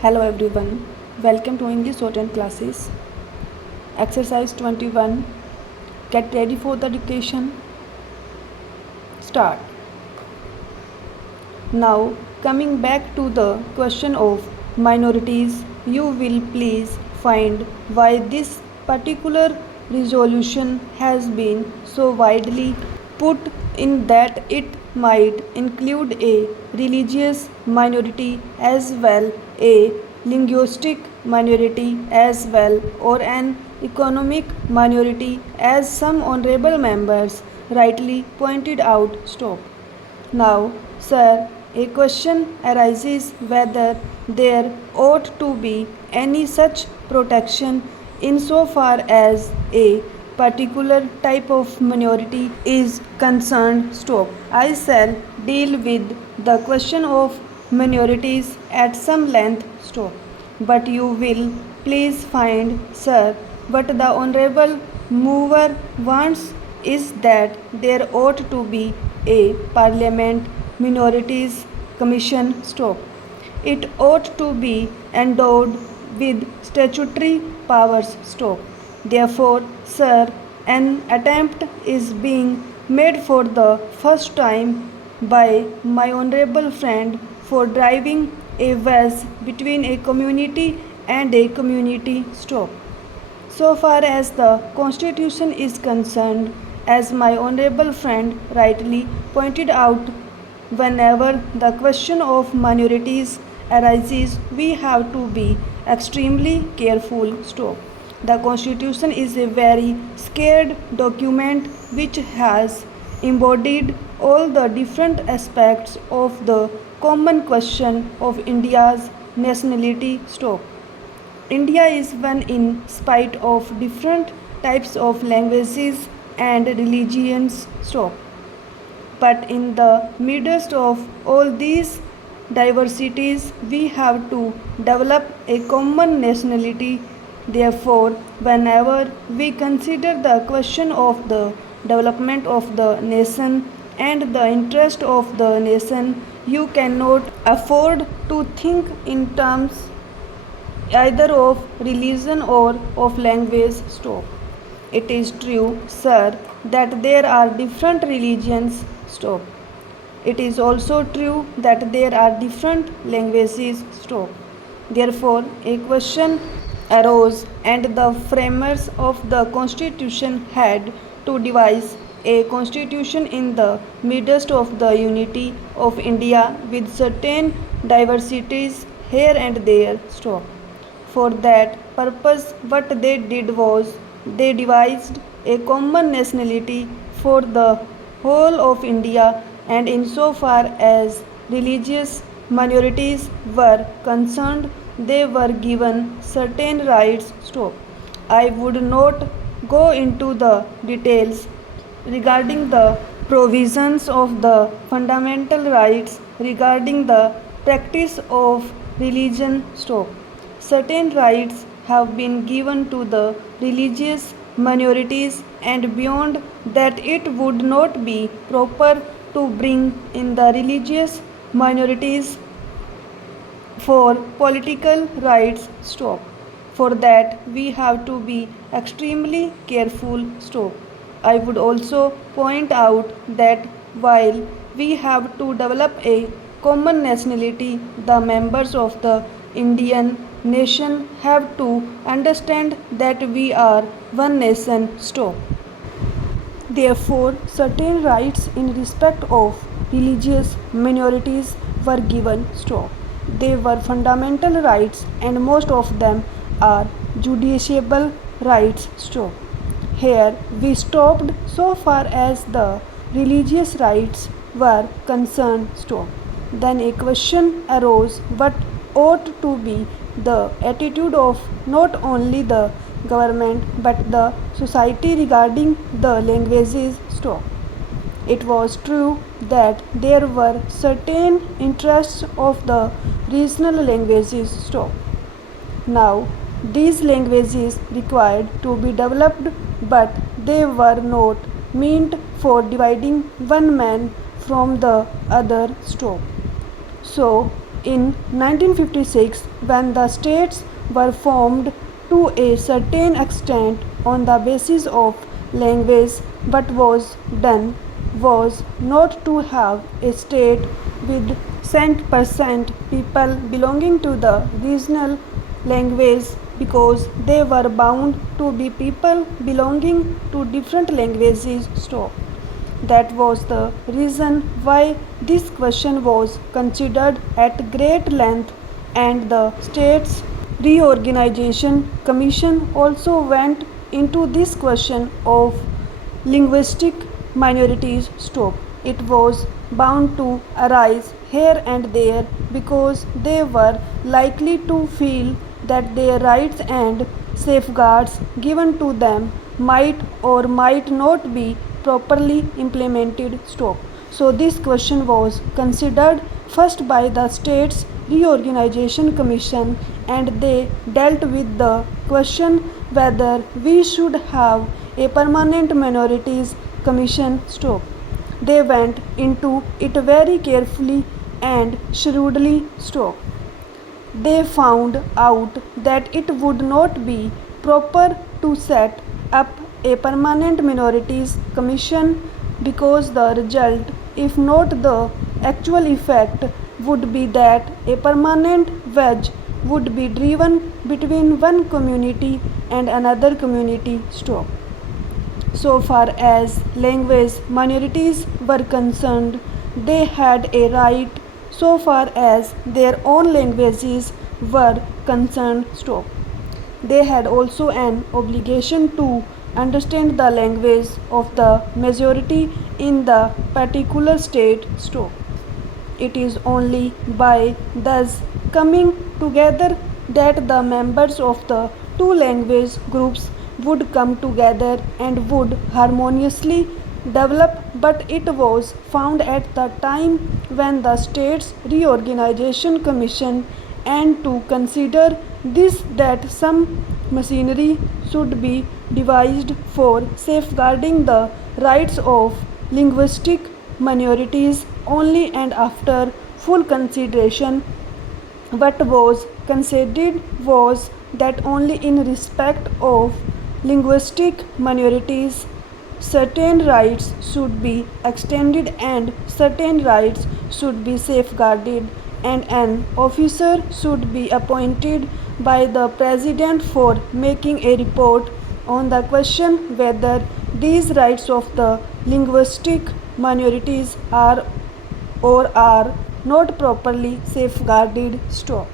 Hello everyone, welcome to English Shorthand classes. Exercise 21. Get ready for the dictation. Start. Now, coming back to the question of minorities, you will please find why this particular resolution has been so widely put in that it might include a religious minority as well, a linguistic minority as well, or an economic minority, as some honorable members rightly pointed out. Stop. Now, sir, a question arises whether there ought to be any such protection insofar as a particular type of minority is concerned. Stop. I shall deal with the question of minorities at some length. Stop. But you will please find, sir, what the honorable mover wants is that there ought to be a Parliament Minorities Commission. Stop. It ought to be endowed with statutory powers. Stop. Therefore, sir, an attempt is being made for the first time by my honorable friend for driving a wedge between a community and a community. Stop. So far as the Constitution is concerned, as my honorable friend rightly pointed out, whenever the question of minorities arises, we have to be extremely careful. Stop. The Constitution is a very scared document which has embodied all the different aspects of the common question of India's nationality. Stop. India is one in spite of different types of languages and religions. Stop. But in the midst of all these diversities, we have to develop a common nationality. Therefore, whenever we consider the question of the development of the nation and the interest of the nation, you cannot afford to think in terms either of religion or of language. Stop. It is true, sir, that there are different religions. Stop. It is also true that there are different languages. Stop. Therefore, a question arose, and the framers of the Constitution had to devise a constitution in the midst of the unity of India with certain diversities here and there. Stop. For that purpose, what they did was they devised a common nationality for the whole of India, and insofar as religious minorities were concerned, they were given certain rights. Stop. I would not go into the details regarding the provisions of the fundamental rights regarding the practice of religion. Stop. Certain rights have been given to the religious minorities, and beyond that, it would not be proper to bring in the religious minorities for political rights. Stop. For that, we have to be extremely careful. Stop. I would also point out that while we have to develop a common nationality, the members of the Indian nation have to understand that we are one nation. Stop. Therefore, certain rights in respect of religious minorities were given. Stop. They were fundamental rights, and most of them are justiciable rights. Stop. Here we stopped so far as the religious rights were concerned. Stop. Then a question arose, what ought to be the attitude of not only the government but the society regarding the languages. Stop. It was true that there were certain interests of the regional languages. Stop. Now, these languages required to be developed, but they were not meant for dividing one man from the other. Stop. So, In 1956, when the states were formed to a certain extent on the basis of language, what was done was not to have a state with 100% people belonging to the regional language, because they were bound to be people belonging to different languages. Stop. That was the reason why this question was considered at great length, and the States Reorganization Commission also went into this question of linguistic minorities. Stop. It was bound to arise here and there, because they were likely to feel that their rights and safeguards given to them might or might not be properly implemented. Stop. So this question was considered first by the States Reorganization Commission, and they dealt with the question whether we should have a permanent minorities commission. Stop. They went into it very carefully and shrewdly. Stop. They found out that it would not be proper to set up a permanent minorities commission, because the result, if not the actual effect, would be that a permanent wedge would be driven between one community and another community. Stop. So far as language minorities were concerned, they had a right so far as their own languages were concerned. Stop. They had also an obligation to understand the language of the majority in the particular state. Stop. It is only by thus coming together that the members of the two language groups would come together and would harmoniously develop. But it was found at the time when the States Reorganization Commission and to consider this that some machinery should be devised for safeguarding the rights of linguistic minorities only, and after full consideration what was considered was that only in respect of linguistic minorities certain rights should be extended and certain rights should be safeguarded, and an officer should be appointed by the president for making a report on the question whether these rights of the linguistic minorities are or are not properly safeguarded. Stop.